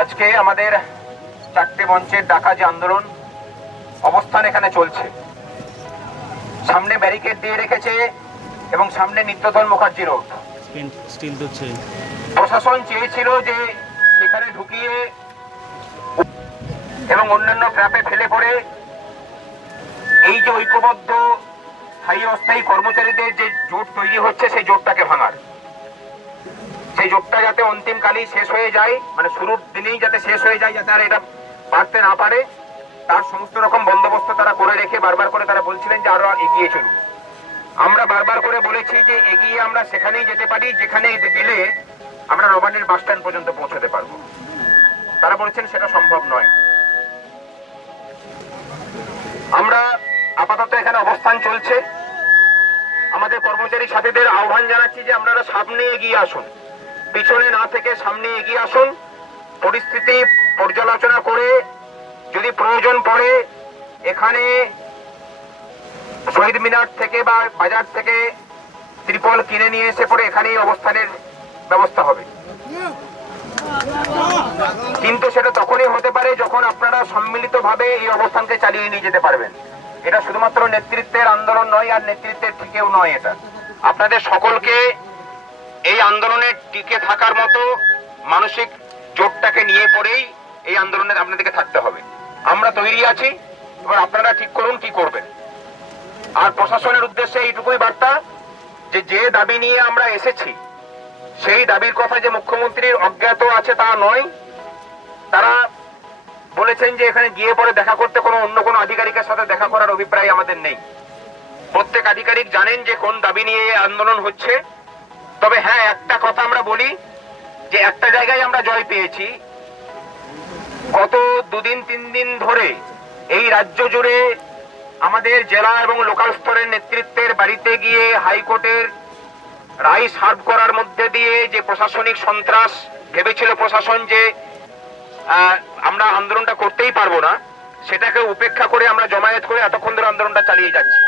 আজকে আমাদের চারটে মঞ্চের ডাকা যে আন্দোলন অবস্থান এখানে চলছে। সামনে ব্যারিকেড দিয়ে রেখেছে এবং সামনে নিত্যধন মুখার্জি রোড। প্রশাসন চেয়েছিল যে সেখানে ঢুকিয়ে এবং অন্যান্য ট্র্যাপে ফেলে পড়ে এই যে ঐক্যবদ্ধ স্থায়ী অস্থায়ী কর্মচারীদের যে জোট তৈরি হচ্ছে সেই জোটটাকে ভাঙার। সেই জোটটা যাতে অন্তিমকালেই শেষ হয়ে যায় মানে শুরুর দিনেই যাতে শেষ হয়ে যায়, যাতে আর এটা বাড়তে না পারে, তার সমস্ত রকম বন্দোবস্ত তারা করে রেখে বারবার করে তারা বলছিলেন যে আরও এগিয়ে চলুন। আমরা বারবার করে বলেছি যে এগিয়ে আমরা সেখানেই যেতে পারি যেখানে গেলে আমরা রবানির বাস স্ট্যান্ড পর্যন্ত পৌঁছতে পারব। তারা বলেছেন সেটা সম্ভব নয়। আমরা আপাতত এখানে অবস্থান চলছে। আমাদের কর্মচারী সাথীদের আহ্বান জানাচ্ছি যে আপনারা সামনে এগিয়ে আসুন। পিছনে না থেকে সামনে এগিয়ে আসুন। পরিস্থিতি পর্যালোচনা করে যদি প্রয়োজন পড়ে, এখানে শহীদ মিনার থেকে বা বাজার থেকে ত্রিপল কিনে নিয়ে এসে পরে এখানেই অবস্থানের ব্যবস্থা হবে। কিন্তু সেটা তখনই হতে পারে যখন আপনারা সম্মিলিতভাবে এই অবস্থানকে চালিয়ে নিয়ে যেতে পারবেন। এটা শুধুমাত্র নেতৃত্বের আন্দোলন নয়, আর নেতৃত্বের ঠিকেও নয় এটা। আপনাদের সকলকে এই আন্দোলনে টিকে থাকার মতো মানসিক জোটটাকে নিয়ে পরেই এই আন্দোলনে আপনাদেরকে থাকতে হবে। আমরা তৈরি আছি, এবার আপনারা ঠিক করুন কি করবেন। আর প্রশাসনের উদ্দেশ্যে এইটুকুই বার্তা যে যে দাবি নিয়ে আমরা এসেছি, সেই দাবির কথা যে মুখ্যমন্ত্রীর অজ্ঞাত আছে তা নয়। তারা বলেছেন যে, এখানে গিয়ে পরে দেখা করতে কোনো অন্য কোনো আধিকারিকের সাথে দেখা করার অভিপ্রায় আমাদের নেই। প্রত্যেক আধিকারিক জানেন যে, কোন দাবি নিয়ে আন্দোলন হচ্ছে। তবে হ্যাঁ একটা কথা আমরা বলি যে একটা জায়গায় আমরা জয় পেয়েছি। গত দুদিন, তিন দিন ধরে এই রাজ্য জুড়ে আমাদের জেলা এবং লোকাল স্তরের নেতৃত্বের বাড়িতে গিয়ে হাইকোর্টের রায় সার্ভ করার মধ্যে দিয়ে যে প্রশাসনিক সন্ত্রাস ভেবেছিল প্রশাসন যে আমরা আন্দোলনটা করতেই পারব না, সেটাকে উপেক্ষা করে আমরা জমায়েত করে এতক্ষণ ধরে আন্দোলনটা চালিয়ে যাচ্ছি।